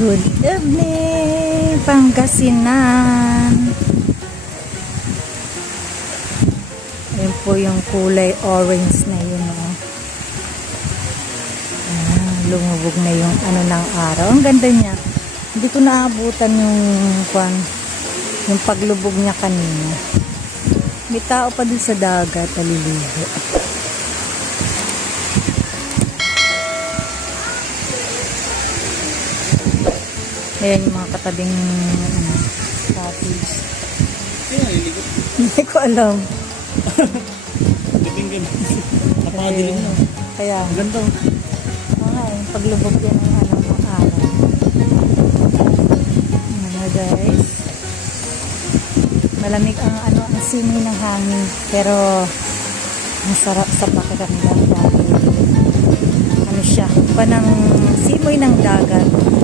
Good evening, Pangasinan. Ayun po yung kulay orange na yun. Oh. Lumubog na yung ano ng araw. Ang ganda niya. Hindi ko naabutan yung paglubog niya kanina. May tao pa dun sa dagat, aliligo. Ayan yung mga katabing cottage. Hindi ko alam. Napakadilim na. Kaya, Ganda. mga paglubog yan ng ng araw. Guys. Malamig ang ang simoy ng hangin, pero masarap sa pakiramdam dahil siya, panang simoy ng dagat.